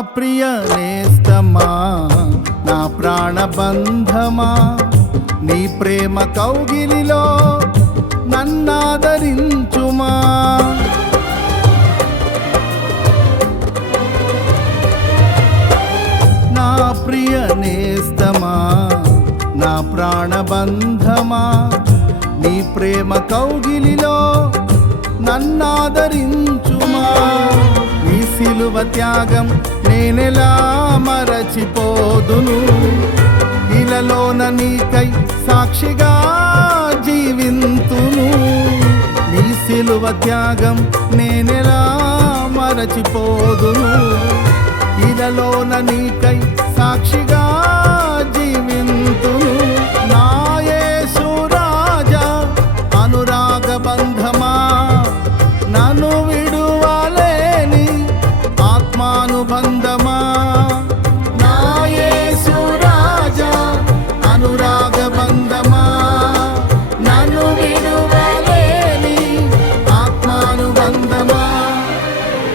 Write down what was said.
ప్రియ నేస్తమా, నా ప్రాణబంధమా, నీ ప్రేమ కౌగిలిలో నన్నాదరించుమా. నా ప్రియ నేస్తమా, నా ప్రాణబంధమా, నీ ప్రేమ కౌగిలిలో నన్నాదరించుమా. నీ సిలువ త్యాగం నేనెలా మరచిపోదును, ఇలలోన నీకై సాక్షిగా జీవింతును. నీ సిలువ త్యాగం నేనెలా మరచిపోదును, ఇలలోన నీకై సాక్షిగా జీవింతును. నా యేసు రాజా అనురాగ బంధమా, నన్ను విడువలేని ఆత్మానుబంధమా,